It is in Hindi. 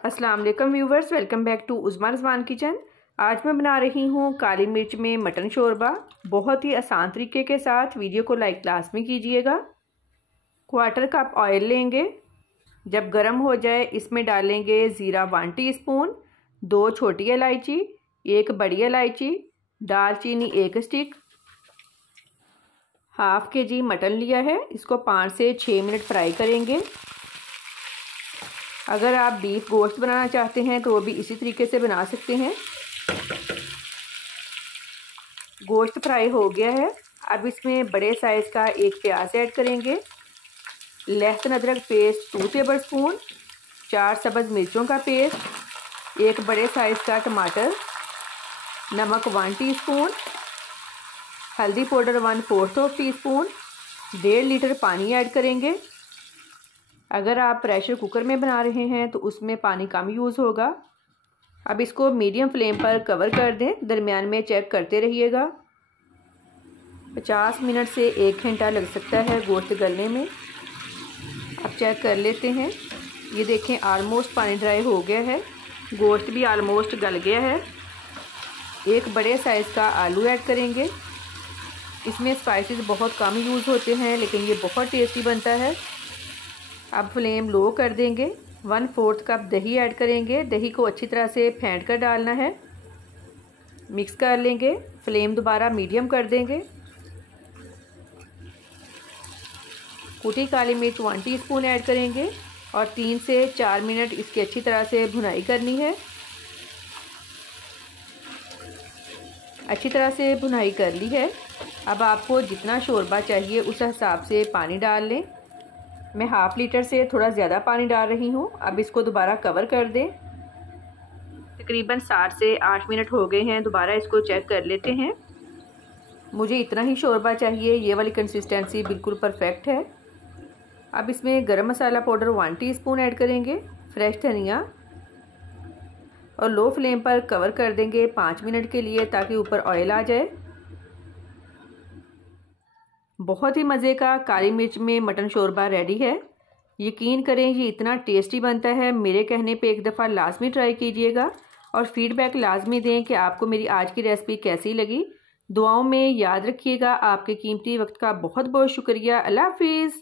अस्सलाम वालेकुम viewers, welcome back to Uzma Rizwan kitchen. आज मैं बना रही हूँ काली मिर्च में मटन शोरबा। बहुत ही आसान तरीके के साथ। वीडियो को लाइक लाजमी कीजिएगा। 1/4 कप ऑयल लेंगे। जब गर्म हो जाए इसमें डालेंगे ज़ीरा 1 टीस्पून, 2 छोटी इलायची, 1 बड़ी इलायची, दालचीनी 1 स्टिक। हाफ kg मटन लिया है, इसको 5 से 6 मिनट फ्राई करेंगे। अगर आप बीफ गोश्त बनाना चाहते हैं तो वो भी इसी तरीके से बना सकते हैं। गोश्त फ्राई हो गया है। अब इसमें बड़े साइज़ का 1 प्याज ऐड करेंगे, लहसुन अदरक पेस्ट 2 टेबल स्पून, 4 सब्ज़ मिर्चों का पेस्ट, 1 बड़े साइज़ का टमाटर, नमक 1 टीस्पून, हल्दी पाउडर 1/4 टीस्पून, 1.5 लीटर पानी ऐड करेंगे। अगर आप प्रेशर कुकर में बना रहे हैं तो उसमें पानी कम यूज़ होगा। अब इसको मीडियम फ्लेम पर कवर कर दें, दरमियान में चेक करते रहिएगा। 50 मिनट से 1 घंटा लग सकता है गोश्त गलने में। अब चेक कर लेते हैं। ये देखें, आलमोस्ट पानी ड्राई हो गया है, गोश्त भी आलमोस्ट गल गया है। 1 बड़े साइज़ का आलू ऐड करेंगे। इसमें स्पाइसेस बहुत कम यूज़ होते हैं लेकिन ये बहुत टेस्टी बनता है। अब फ्लेम लो कर देंगे। 1/4 कप दही ऐड करेंगे। दही को अच्छी तरह से फेंट कर डालना है, मिक्स कर लेंगे। फ्लेम दोबारा मीडियम कर देंगे। कुटी काली मिर्च 1 टीस्पून ऐड करेंगे और 3 से 4 मिनट इसकी अच्छी तरह से भुनाई करनी है। अच्छी तरह से भुनाई कर ली है। अब आपको जितना शोरबा चाहिए उस हिसाब से पानी डाल लें। मैं हाफ लीटर से थोड़ा ज़्यादा पानी डाल रही हूँ। अब इसको दोबारा कवर कर दें। तकरीबन 7 से 8 मिनट हो गए हैं। दोबारा इसको चेक कर लेते हैं। मुझे इतना ही शोरबा चाहिए, ये वाली कंसिस्टेंसी बिल्कुल परफेक्ट है। अब इसमें गरम मसाला पाउडर 1 टीस्पून ऐड करेंगे, फ्रेश धनिया, और लो फ्लेम पर कवर कर देंगे 5 मिनट के लिए ताकि ऊपर ऑयल आ जाए। बहुत ही मज़े का काली मिर्च में मटन शोरबा रेडी है। यकीन करें ये इतना टेस्टी बनता है। मेरे कहने पे एक दफ़ा लाजमी ट्राई कीजिएगा और फीडबैक लाजमी दें कि आपको मेरी आज की रेसिपी कैसी लगी। दुआओं में याद रखिएगा। आपके कीमती वक्त का बहुत बहुत शुक्रिया। अल्लाह हाफिज़।